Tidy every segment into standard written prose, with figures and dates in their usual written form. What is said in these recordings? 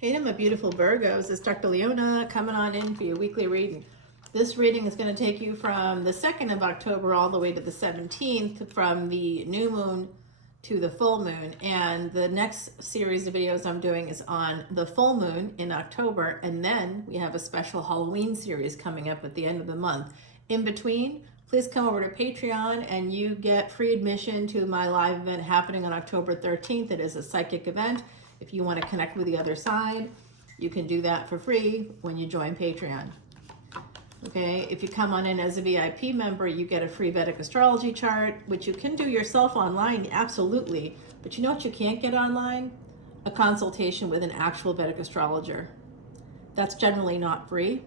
Hey to my beautiful Virgos, it's Dr. Leona coming on in for your weekly reading. This reading is going to take you from the 2nd of October all the way to the 17th, from the new moon to the full moon. And the next series of videos I'm doing is on the full moon in October. And then we have a special Halloween series coming up at the end of the month. In between, please come over to Patreon and you get free admission to my live event happening on October 13th. It is a psychic event. If you want to connect with the other side, you can do that for free when you join Patreon. Okay, if you come on in as a VIP member, you get a free Vedic Astrology chart, which you can do yourself online, absolutely. But you know what you can't get online? A consultation with an actual Vedic astrologer. That's generally not free,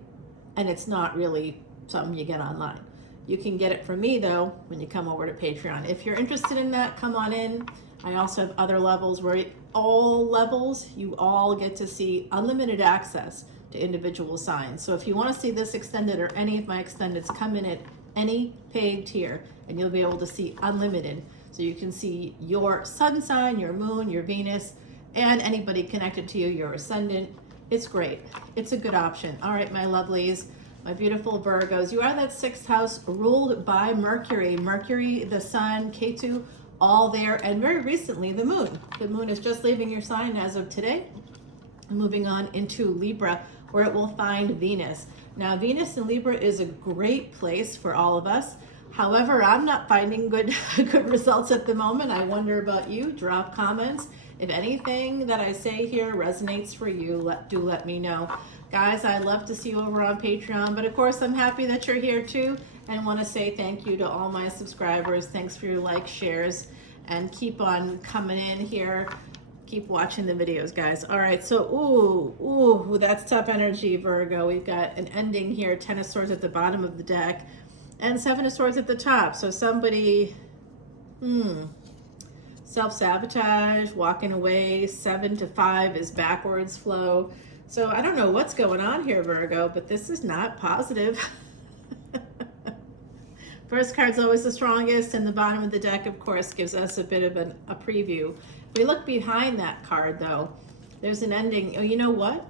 and it's not really something you get online. You can get it from me, though, when you come over to Patreon. If you're interested in that, come on in. I also have other levels where all levels, you all get to see unlimited access to individual signs. So if you want to see this extended or any of my extendeds, come in at any paid tier and you'll be able to see unlimited. So you can see your sun sign, your moon, your Venus, and anybody connected to you, your Ascendant. It's great. It's a good option. All right, my lovelies, my beautiful Virgos, you are that 6th house ruled by Mercury. Mercury, the sun, Ketu, all there, and very recently the moon. The moon is just leaving your sign as of today, moving on into Libra, where it will find Venus. Now, Venus in Libra is a great place for all of us. However, I'm not finding good results at the moment. I wonder about you. Drop comments. If anything that I say here resonates for you, do let me know. Guys, I'd love to see you over on Patreon, but of course I'm happy that you're here too, and want to say thank you to all my subscribers. Thanks for your likes, shares, and keep on coming in here. Keep watching the videos, guys. All right, so ooh, that's tough energy, Virgo. We've got an ending here, 10 of Swords at the bottom of the deck, and 7 of Swords at the top. So somebody, self-sabotage, walking away. 7 to 5 is backwards flow. So I don't know what's going on here, Virgo, but this is not positive. First card's always the strongest, and the bottom of the deck, of course, gives us a bit of a preview. If we look behind that card, though, there's an ending. Oh, you know what?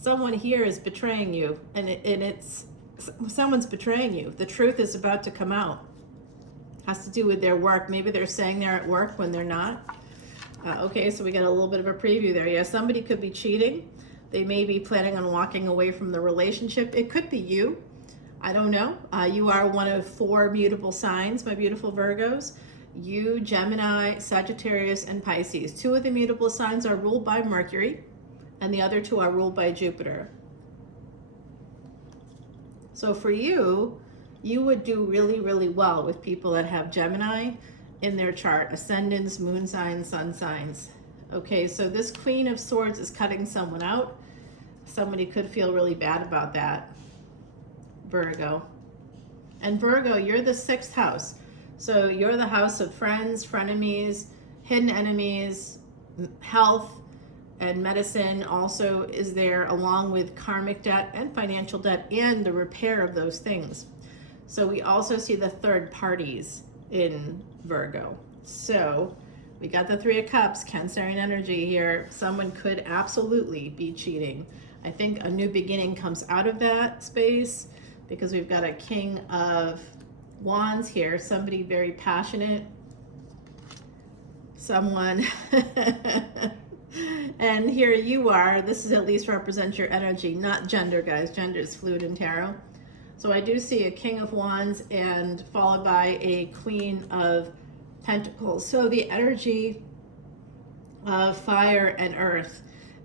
Someone here is betraying you, and someone's betraying you. The truth is about to come out. Has to do with their work. Maybe they're saying they're at work when they're not. Okay, so we got a little bit of a preview there. Yeah, somebody could be cheating. They may be planning on walking away from the relationship. It could be you. I don't know. You are one of 4 mutable signs, my beautiful Virgos. You, Gemini, Sagittarius, and Pisces. 2 of the mutable signs are ruled by Mercury, and the other 2 are ruled by Jupiter. So for you, you would do really, really well with people that have Gemini in their chart. Ascendants, moon signs, sun signs. Okay, so this Queen of Swords is cutting someone out. Somebody could feel really bad about that, Virgo. And Virgo, you're the 6th house. So you're the house of friends, frenemies, hidden enemies, health, and medicine also is there, along with karmic debt and financial debt and the repair of those things. So we also see the third parties in Virgo. So we got the 3 of Cups, Cancerian energy here. Someone could absolutely be cheating. I think a new beginning comes out of that space because we've got a King of Wands here. Somebody very passionate. Someone. And here you are. This is at least represents your energy, not gender, guys. Gender is fluid in tarot. So I do see a King of Wands and followed by a Queen of Pentacles. So the energy of fire and earth,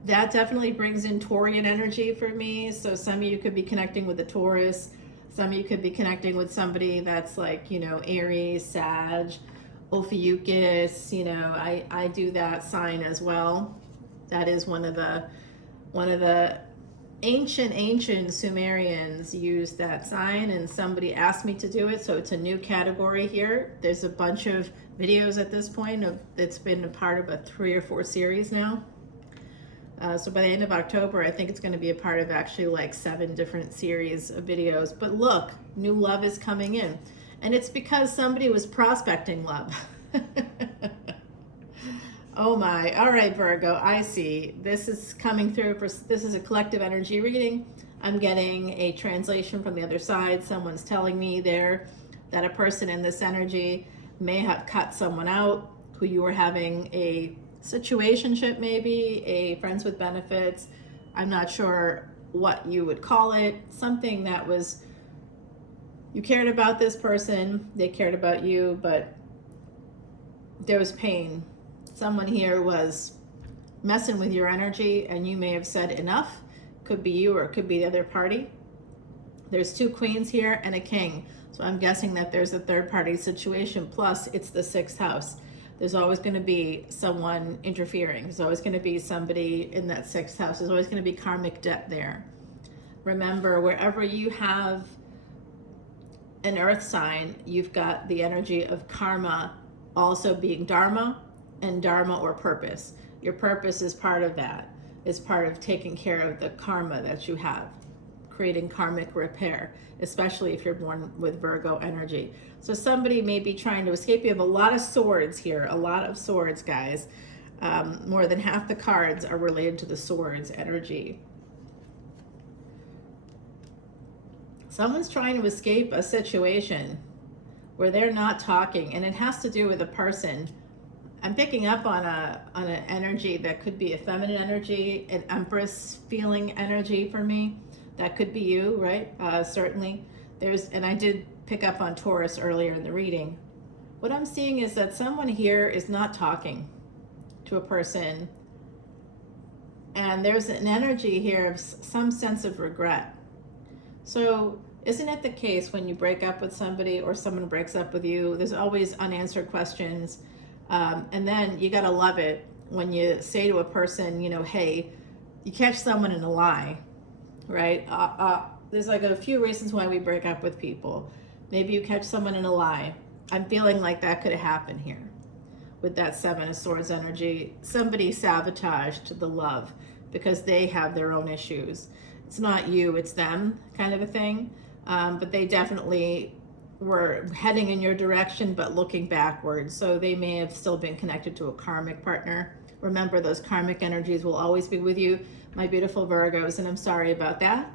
that definitely brings in Taurian energy for me. So some of you could be connecting with a Taurus. Some of you could be connecting with somebody that's like, you know, Aries, Sag, Ophiuchus. You know, I do that sign as well. That is one of the ancient Sumerians used that sign, and somebody asked me to do it, so it's a new category here. There's a bunch of videos at this point it's been a part of a 3 or 4 series now. So by the end of October, I think it's going to be a part of actually like 7 different series of videos. But look, new love is coming in, and it's because somebody was prospecting love. Oh my. All right, Virgo, I see. This is coming through. This is a collective energy reading. I'm getting a translation from the other side. Someone's telling me there that a person in this energy may have cut someone out who you were having a situationship, maybe a friends with benefits. I'm not sure what you would call it. Something that was, you cared about this person, they cared about you, but there was pain. Someone here was messing with your energy and you may have said enough. Could be you or it could be the other party. There's two queens here and a king. So I'm guessing that there's a third party situation. Plus it's the 6th house. There's always going to be someone interfering. There's always going to be somebody in that 6th house. There's always going to be karmic debt there. Remember, wherever you have an earth sign, you've got the energy of karma also being dharma, and dharma or purpose. Your purpose is part of that. It's part of taking care of the karma that you have, creating karmic repair, especially if you're born with Virgo energy. So somebody may be trying to escape. You have a lot of swords here, a lot of swords, guys. More than half the cards are related to the swords energy. Someone's trying to escape a situation where they're not talking, and it has to do with a person. I'm picking up on an energy that could be a feminine energy, an Empress feeling energy for me. That could be you, right? Certainly. And I did pick up on Taurus earlier in the reading. What I'm seeing is that someone here is not talking to a person, and there's an energy here of some sense of regret. So isn't it the case when you break up with somebody or someone breaks up with you, there's always unanswered questions. And then you got to love it when you say to a person, you know, hey, you catch someone in a lie, right? There's like a few reasons why we break up with people. Maybe you catch someone in a lie. I'm feeling like that could have happened here with that 7 of Swords energy. Somebody sabotaged the love because they have their own issues. It's not you, it's them kind of a thing. But they definitely were heading in your direction but looking backwards, so they may have still been connected to a karmic partner. Remember, those karmic energies will always be with you, my beautiful Virgos, and I'm sorry about that.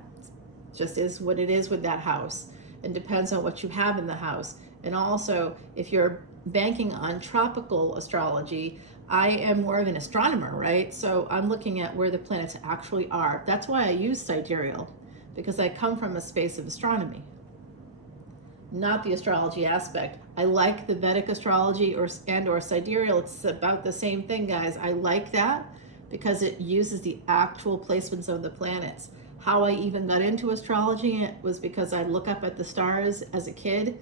It just is what it is with that house. It depends on what you have in the house. And also, if you're banking on tropical astrology, I am more of an astronomer, right? So I'm looking at where the planets actually are. That's why I use sidereal, because I come from a space of astronomy, not the astrology aspect. I like the Vedic astrology or sidereal. It's about the same thing, guys. I like that because it uses the actual placements of the planets. How I even got into astrology was because I'd look up at the stars as a kid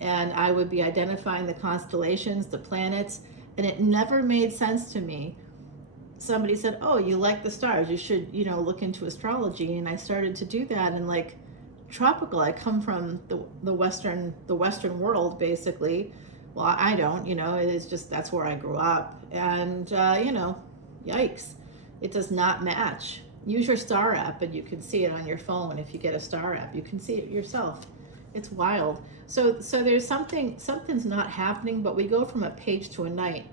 and I would be identifying the constellations, the planets, and it never made sense to me. Somebody said, oh, you like the stars, you should, you know, look into astrology. And I started to do that, and like, tropical, I come from the western world, basically. Well, I don't, you know, it is just, that's where I grew up. And you know, yikes, it does not match. Use your star app and you can see it on your phone. If you get a star app, you can see it yourself. It's wild. So there's something's not happening, but we go from a page to a night.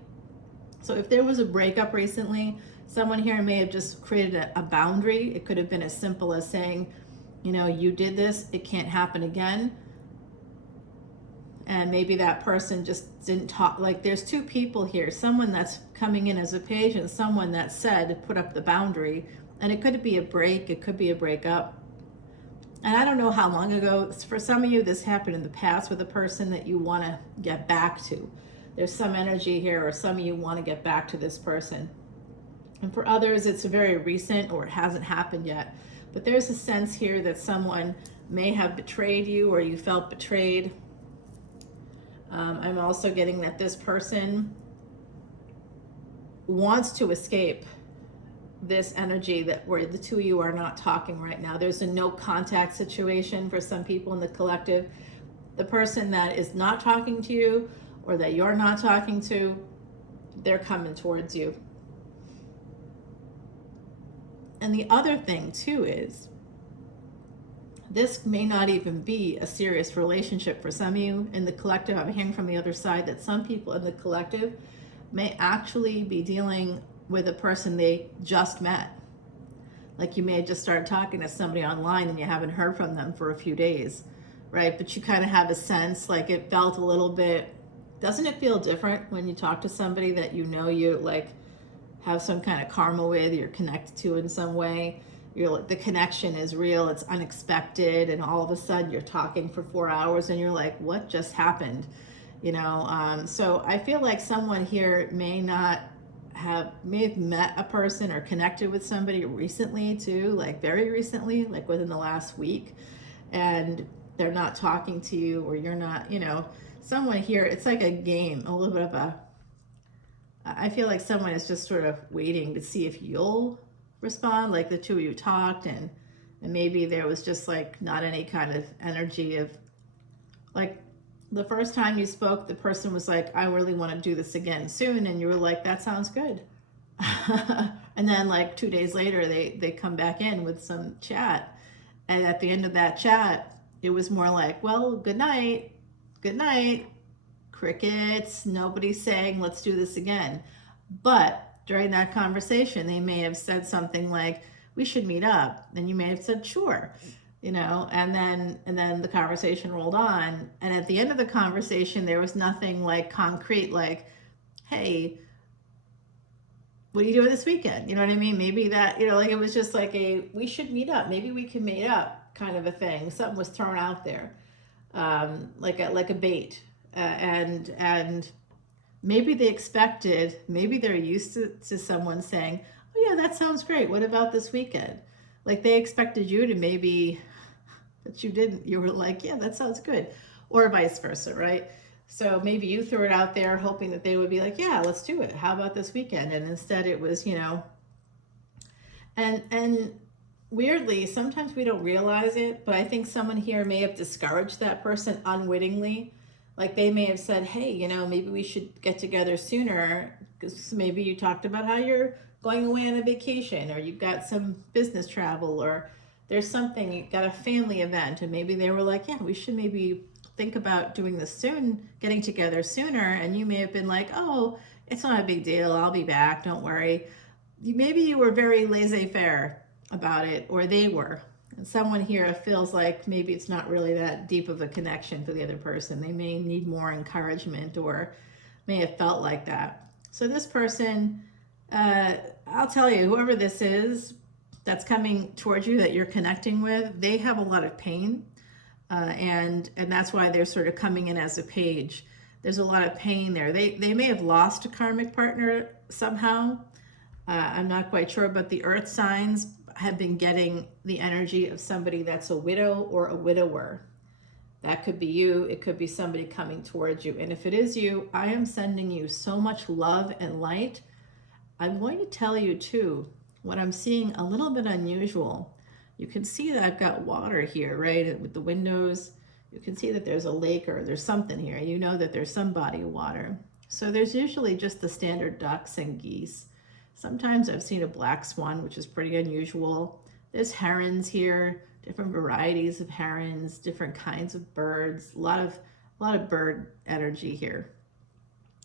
So if there was a breakup recently, someone here may have just created a boundary. It could have been as simple as saying, you know, you did this, it can't happen again. And maybe that person just didn't talk. Like, there's two people here, someone that's coming in as a page and someone that said, put up the boundary. And it could be a break, it could be a breakup. And I don't know how long ago, for some of you, this happened in the past with a person that you want to get back to. There's some energy here, or some of you want to get back to this person. And for others, it's very recent or it hasn't happened yet. But there's a sense here that someone may have betrayed you or you felt betrayed. I'm also getting that this person wants to escape this energy that where the two of you are not talking right now. There's a no contact situation for some people in the collective. The person that is not talking to you or that you're not talking to, they're coming towards you. And the other thing too is, this may not even be a serious relationship for some of you in the collective. I'm hearing from the other side that some people in the collective may actually be dealing with a person they just met. Like you may have just started talking to somebody online and you haven't heard from them for a few days, right? But you kind of have a sense, like it felt a little bit, doesn't it feel different when you talk to somebody that you know you like have some kind of karma with, you're connected to in some way? The connection is real, it's unexpected, and all of a sudden you're talking for 4 hours and you're like, what just happened? So I feel like someone here may have met a person or connected with somebody recently too, like very recently, like within the last week, and they're not talking to you, or you're not, someone here, it's like a game, a little bit of I feel like someone is just sort of waiting to see if you'll respond, like the two of you talked, and maybe there was just like not any kind of energy of, like, the first time you spoke, the person was like, I really want to do this again soon. And you were like, that sounds good. And then like 2 days later, they come back in with some chat. And at the end of that chat, it was more like, well, good night, crickets, nobody's saying, let's do this again. But during that conversation, they may have said something like, we should meet up. And you may have said, sure. And then the conversation rolled on, and at the end of the conversation there was nothing like concrete, like, hey, what are you doing this weekend? You know what I mean? Maybe that, like it was just like we should meet up, maybe we can meet up kind of a thing. Something was thrown out there, like a bait, and maybe they expected, maybe they're used to someone saying, oh yeah, that sounds great, what about this weekend? Like they expected you to maybe, but you didn't. You were like, yeah, that sounds good. Or vice versa, right? So maybe you threw it out there hoping that they would be like, yeah, let's do it. How about this weekend? And instead it was, and weirdly, sometimes we don't realize it, but I think someone here may have discouraged that person unwittingly. Like they may have said, hey, maybe we should get together sooner, because maybe you talked about how you're going away on a vacation, or you've got some business travel, or there's something, you've got a family event, and maybe they were like, yeah, we should maybe think about doing this soon, getting together sooner. And you may have been like, oh, it's not a big deal, I'll be back, don't worry. Maybe you were very laissez-faire about it, or they were. And someone here feels like maybe it's not really that deep of a connection for the other person. They may need more encouragement, or may have felt like that. So this person, I'll tell you, whoever this is that's coming towards you, that you're connecting with, they have a lot of pain, and that's why they're sort of coming in as a page. There's a lot of pain there. They may have lost a karmic partner somehow. I'm not quite sure, but the earth signs have been getting the energy of somebody that's a widow or a widower. That could be you. It could be somebody coming towards you. And if it is you, I am sending you so much love and light. I'm going to tell you too, what I'm seeing a little bit unusual. You can see that I've got water here, right? With the windows, you can see that there's a lake, or there's something here. You know that there's some body of water. So there's usually just the standard ducks and geese. Sometimes I've seen a black swan, which is pretty unusual. There's herons here, different varieties of herons, different kinds of birds, a lot of bird energy here.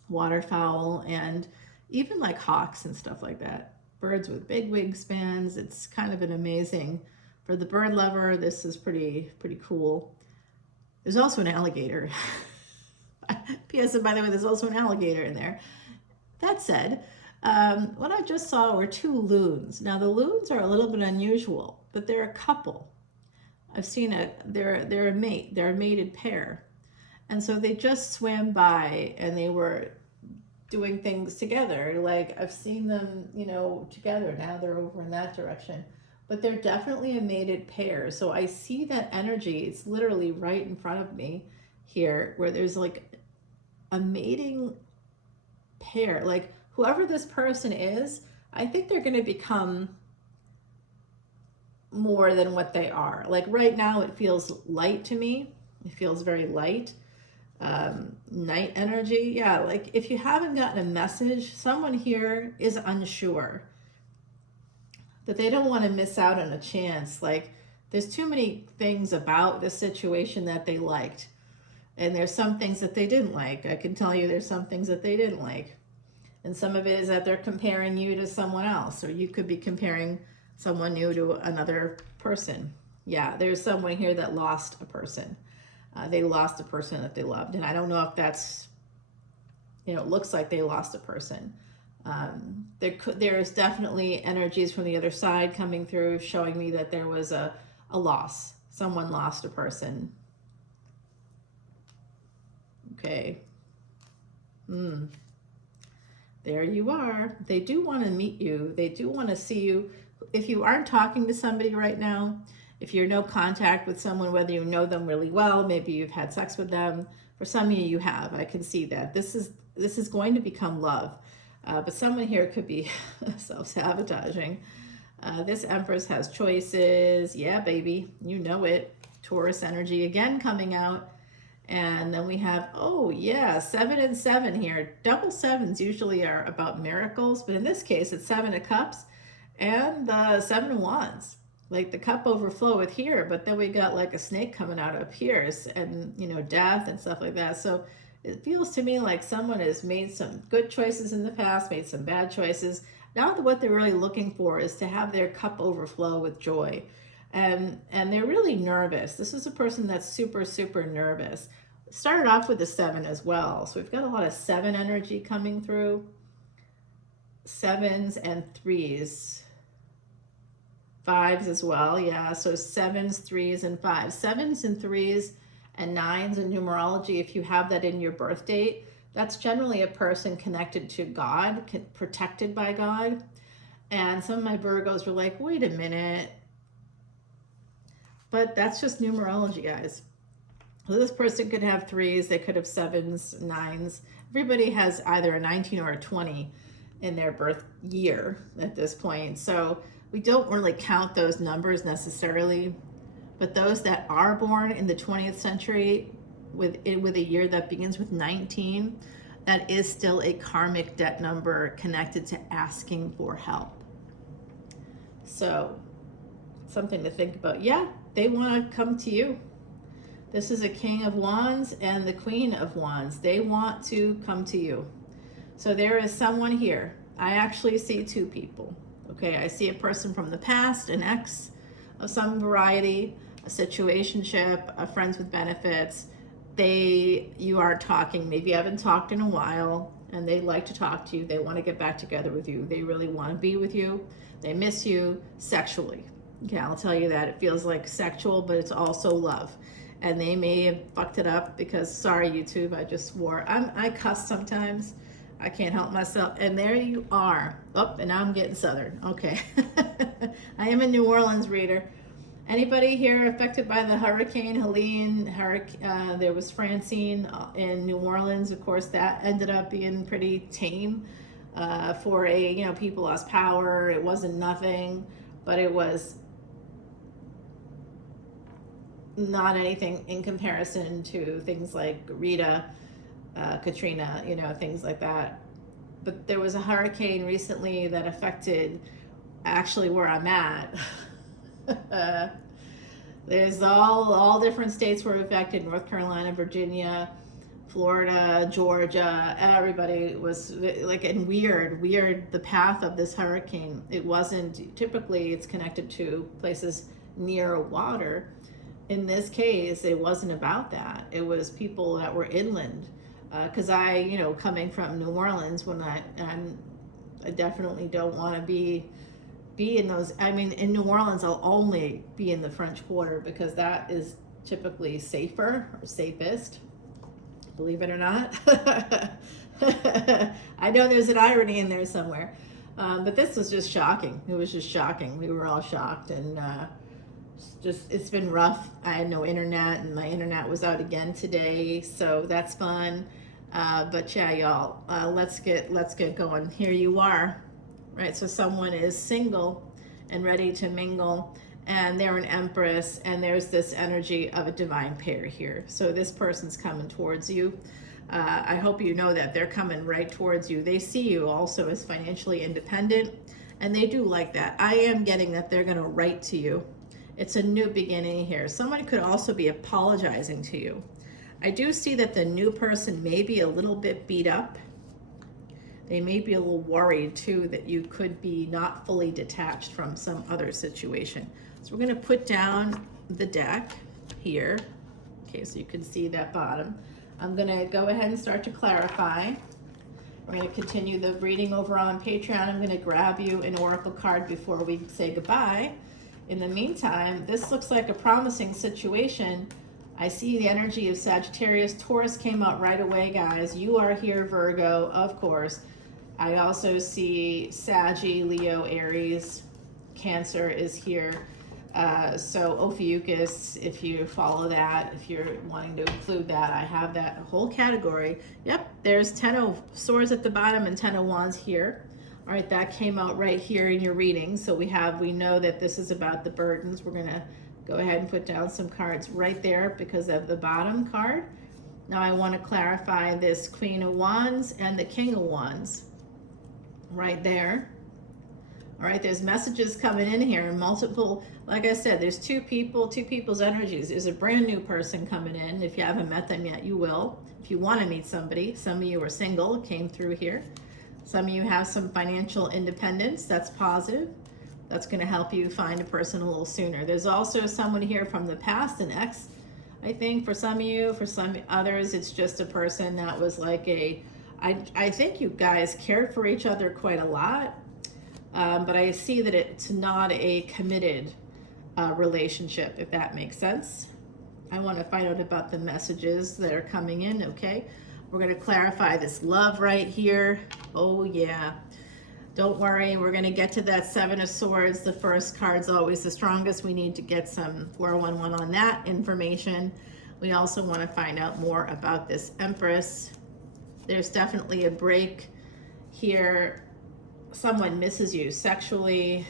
Waterfowl, and even like hawks and stuff like that. Birds with big wingspans. It's kind of an amazing, for the bird lover, this is pretty cool. There's also an alligator. P.S. And by the way, there's also an alligator in there. That said, what I just saw were two loons. Now the loons are a little bit unusual, but they're a couple. I've seen they're a mate, they're a mated pair. And so they just swam by and they were doing things together. Like I've seen them, together. Now they're over in that direction, but they're definitely a mated pair. So I see that energy. It's literally right in front of me here, where there's like a mating pair. Like whoever this person is, I think they're going to become more than what they are. Like right now it feels light to me. It feels very light. Night energy. Yeah, like if you haven't gotten a message, someone here is unsure, that they don't want to miss out on a chance. Like there's too many things about the situation that they liked, and there's some things that they didn't like. I can tell you there's some things that they didn't like. And some of it is that they're comparing you to someone else, or you could be comparing someone new to another person. Yeah, there's someone here that lost a person. They lost a person that they loved. And I don't know if that's, it looks like they lost a person. There's definitely energies from the other side coming through showing me that there was a loss. Someone lost a person. Okay. There you are. They do want to meet you. They do want to see you. If you aren't talking to somebody right now, if you're no contact with someone, whether you know them really well, maybe you've had sex with them. For some of you, you have. I can see that. This is going to become love. But someone here could be self-sabotaging. This Empress has choices. Yeah, baby. You know it. Taurus energy again coming out. And then we have, oh yeah, 7 and 7 here. Double sevens usually are about miracles, but in this case, it's 7 of Cups and 7 of Wands. Like the cup overflow with here, but then we got like a snake coming out up here, and death and stuff like that. So it feels to me like someone has made some good choices in the past, made some bad choices. Now what they're really looking for is to have their cup overflow with joy. And they're really nervous. This is a person that's super, super nervous. Started off with the 7 as well. So we've got a lot of 7 energy coming through. 7s and 3s. 5s as well, yeah. So 7s, 3s, and 5s. 7s and 3s and 9s in numerology, if you have that in your birth date, that's generally a person connected to God, protected by God. And some of my Virgos were like, wait a minute. But that's just numerology, guys. So this person could have 3s, they could have 7s, 9s. Everybody has either a 19 or a 20 in their birth year at this point. So we don't really count those numbers necessarily. But those that are born in the 20th century with a year that begins with 19, that is still a karmic debt number connected to asking for help. So something to think about. Yeah, they want to come to you. This is a King of Wands and the Queen of Wands. They want to come to you. So there is someone here. I actually see 2 people. Okay, I see a person from the past, an ex of some variety, a situationship, a friends with benefits. You are talking. Maybe you haven't talked in a while, and they like to talk to you. They want to get back together with you. They really want to be with you. They miss you sexually. Okay, I'll tell you that. It feels like sexual, but it's also love. And they may have fucked it up because, sorry, YouTube, I just swore. I cuss sometimes. I can't help myself. And there you are. Oh, and now I'm getting Southern. Okay. I am a New Orleans reader. Anybody here affected by the Hurricane Helene? There was Francine in New Orleans. Of course, that ended up being pretty tame for people lost power. It wasn't nothing, but it was not anything in comparison to things like Rita, Katrina, things like that. But there was a hurricane recently that affected actually where I'm at. There's all different states were affected: North Carolina, Virginia, Florida, Georgia. Everybody was like, and weird the path of this hurricane. It wasn't, typically it's connected to places near water. In this case, it wasn't about that. It was people that were inland. Because coming from New Orleans, I definitely don't want to be in those. I mean, in New Orleans, I'll only be in the French Quarter because that is typically safer or safest. Believe it or not. I know there's an irony in there somewhere. But this was just shocking. It was just shocking. We were all shocked, and it's been rough. I had no internet, and my internet was out again today, so that's fun. But yeah, y'all, let's get going. Here you are, right? So someone is single and ready to mingle, and they're an Empress, and there's this energy of a divine pair here. So this person's coming towards you. I hope you know that they're coming right towards you. They see you also as financially independent, and they do like that. I am getting that they're going to write to you. It's a new beginning here. Someone could also be apologizing to you. I do see that the new person may be a little bit beat up. They may be a little worried too that you could be not fully detached from some other situation. So we're going to put down the deck here. Okay, so you can see that bottom. I'm going to go ahead and start to clarify. We're going to continue the reading over on Patreon. I'm going to grab you an oracle card before we say goodbye. In the meantime, this looks like a promising situation. I see the energy of Sagittarius. Taurus came out right away, guys. You are here, Virgo, of course. I also see Saggy, Leo, Aries. Cancer is here. So Ophiuchus, if you follow that, if you're wanting to include that, I have that whole category. Yep, there's 10 of Swords at the bottom and 10 of Wands here. All right, that came out right here in your reading. So we know that this is about the burdens. We're gonna go ahead and put down some cards right there because of the bottom card. Now I want to clarify this Queen of Wands and the King of Wands right there. All right, there's messages coming in here, multiple, like I said, there's two people's energies. There's a brand new person coming in. If you haven't met them yet, you will. If you want to meet somebody, some of you are single, came through here. Some of you have some financial independence, that's positive. That's going to help you find a person a little sooner. There's also someone here from the past, an ex, I think, for some of you. For some others, it's just a person that was like I think you guys cared for each other quite a lot. But I see that it's not a committed relationship, if that makes sense. I want to find out about the messages that are coming in, okay? We're going to clarify this love right here. Oh, yeah. Don't worry, we're going to get to that Seven of Swords. The first card's always the strongest. We need to get some 411 on that information. We also want to find out more about this Empress. There's definitely a break here. Someone misses you sexually.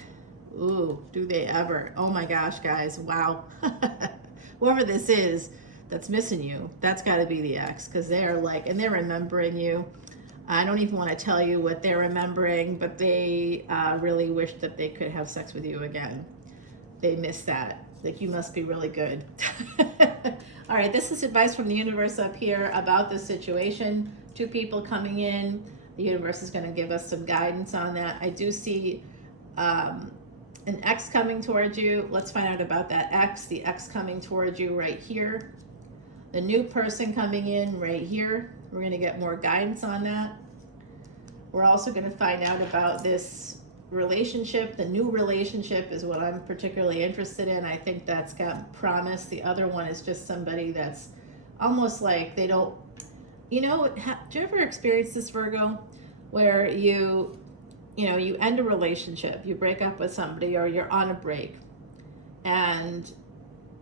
Ooh, do they ever? Oh my gosh, guys, wow. Whoever this is that's missing you, that's got to be the ex, because they're like, and they're remembering you. I don't even want to tell you what they're remembering, but they really wish that they could have sex with you again. They miss that. Like, you must be really good. All right, this is advice from the universe up here about this situation. Two people coming in. The universe is going to give us some guidance on that. I do see an ex coming towards you. Let's find out about that ex. The ex coming towards you right here. The new person coming in right here. We're going to get more guidance on that. We're also going to find out about this relationship. The new relationship is what I'm particularly interested in. I think that's got promise. The other one is just somebody that's almost like they don't, you know, do you ever experience this, Virgo, where you end a relationship, you break up with somebody, or you're on a break and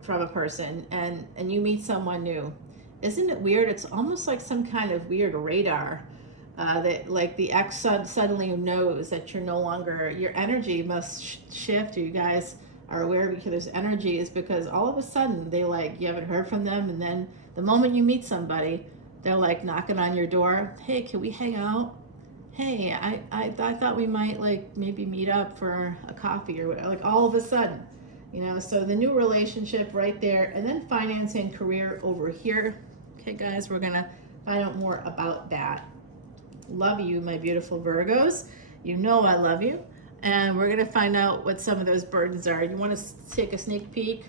from a person, and you meet someone new? Isn't it weird? It's almost like some kind of weird radar that, like, the ex suddenly knows that you're no longer, your energy must shift. You guys are aware of each other's energies, because all of a sudden they, like, you haven't heard from them, and then the moment you meet somebody, they're like knocking on your door. Hey, can we hang out? Hey, I thought we might, like, maybe meet up for a coffee or whatever. Like, all of a sudden, you know. So the new relationship right there, and then finance and career over here. Okay, guys, we're gonna find out more about that. Love you, my beautiful Virgos. You know I love you. And we're gonna find out what some of those burdens are. You want to take a sneak peek?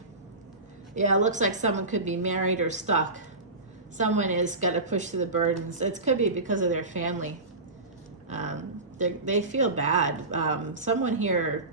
Yeah, it looks like someone could be married or stuck. Someone is got to push through the burdens. It could be because of their family. They feel bad. Someone here,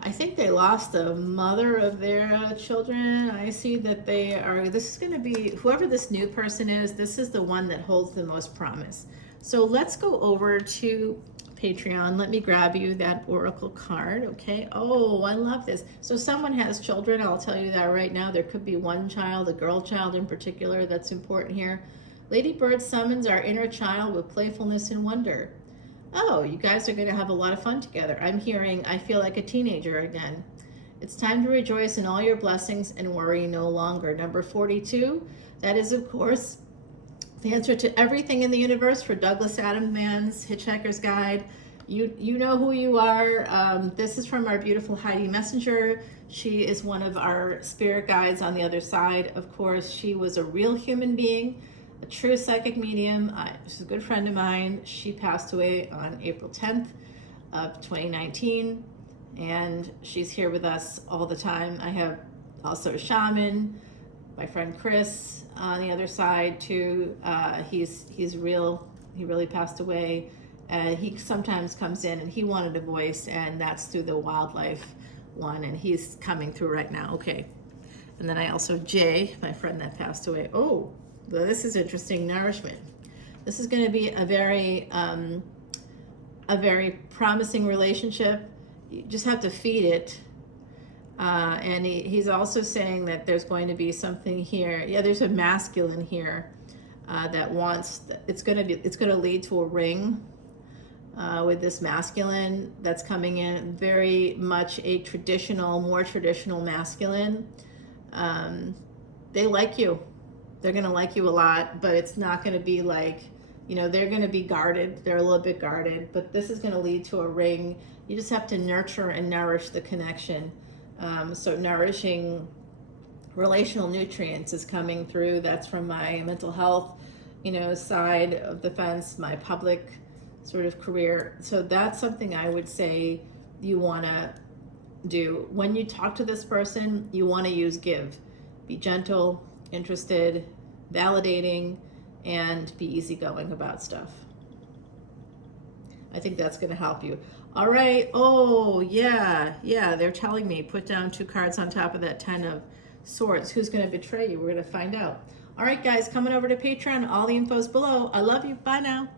I think they lost the mother of their children. I see that they are, this is going to be, whoever this new person is, this is the one that holds the most promise. So let's go over to Patreon. Let me grab you that oracle card, okay? Oh, I love this. So someone has children. I'll tell you that right now. There could be one child, a girl child in particular, that's important here. Lady Bird summons our inner child with playfulness and wonder. Oh, you guys are going to have a lot of fun together. I'm hearing, I feel like a teenager again. It's time to rejoice in all your blessings and worry no longer. Number 42, that is, of course, the answer to everything in the universe for Douglas Adams Mann's Hitchhiker's Guide. You know who you are. This is from our beautiful Heidi Messenger. She is one of our spirit guides on the other side. Of course, she was a real human being a true psychic medium. She's a good friend of mine. She passed away on April 10th of 2019, and she's here with us all the time. I have also a shaman, my friend Chris on the other side too. He's real. He really passed away. He sometimes comes in and he wanted a voice, and that's through the wildlife one, and he's coming through right now. Okay. And then I also, Jay, my friend that passed away. Oh, well, this is interesting. Nourishment. This is going to be a very promising relationship. You just have to feed it. And he's also saying that there's going to be something here. Yeah, there's a masculine here that wants. It's going to lead to a ring with this masculine that's coming in. Very much a more traditional masculine. They like you. They're going to like you a lot, but it's not going to be like, they're going to be guarded. They're a little bit guarded, but this is going to lead to a ring. You just have to nurture and nourish the connection. So nourishing relational nutrients is coming through. That's from my mental health, side of the fence, my public sort of career. So that's something I would say you want to do. When you talk to this person, you want to use give. Be gentle, interested, validating, and be easygoing about stuff. I think that's going to help you. All right. Oh, yeah. They're telling me put down 2 cards on top of that 10 of Swords. Who's going to betray you? We're going to find out. All right, guys, coming over to Patreon. All the info's below. I love you. Bye now.